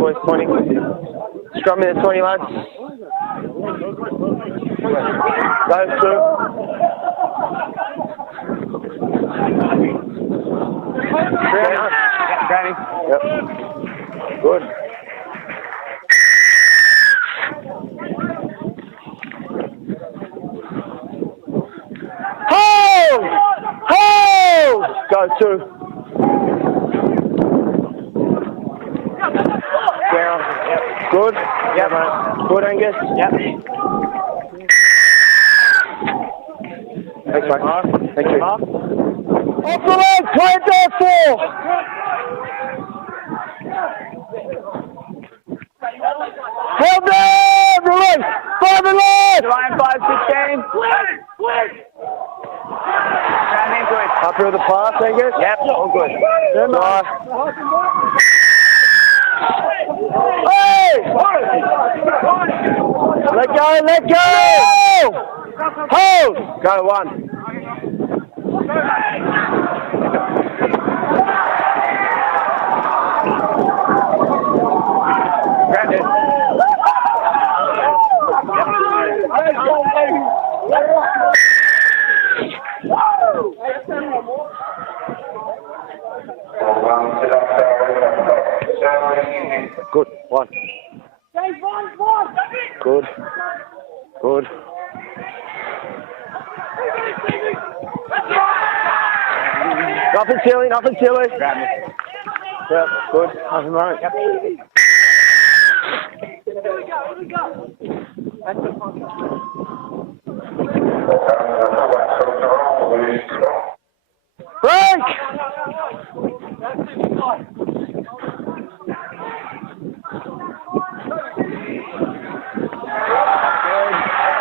boys, 20. Scrum in at 20, lads. Those two. Granny. Yep. Good. Hold! Hold! Go two. Down. Yep. Good. Yep. Good, Angus. Yep. Thanks, mate. Thank you. Off the leg, play it there, 4. Held down, release. 5 and line. Line 5, 16. Up through the pass, Angus. Yep, all good. Good, nice. Hey! Let go, let go! Hold! Go, 1. Grab it. Good, 1. Good. Good. Nothing silly, nothing silly. Grab me. Yep, good. Nothing right. Yep. Break!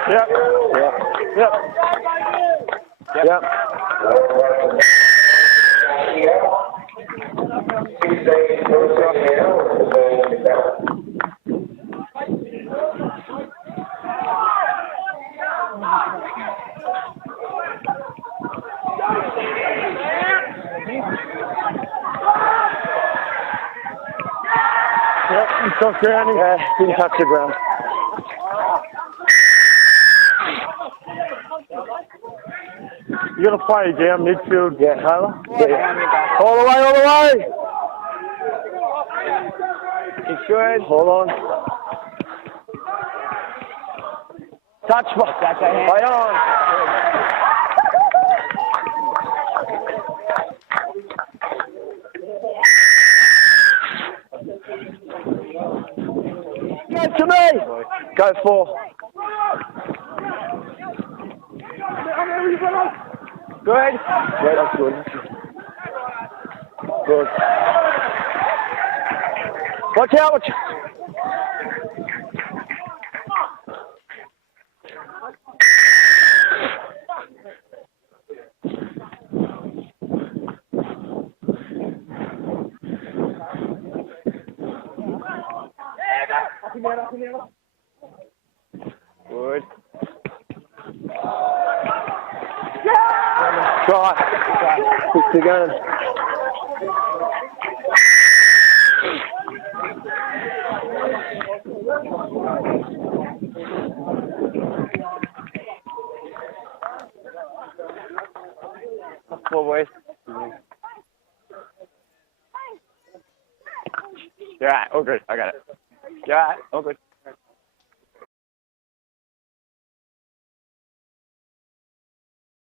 Yep. Yep. Yep. Yep. Yep, he's off ground. Yeah, didn't touch the ground. You got to play down midfield, yeah, Taylor? Yeah. All the way, all the way! It's good. Hold on. Touch, play on. Go to me! Go 4. Good. Yeah, that's good. Good. Watch out, watch out. Good. Try. Fix the gun. Four boys. You're right, all good. I got it. You're right, all good.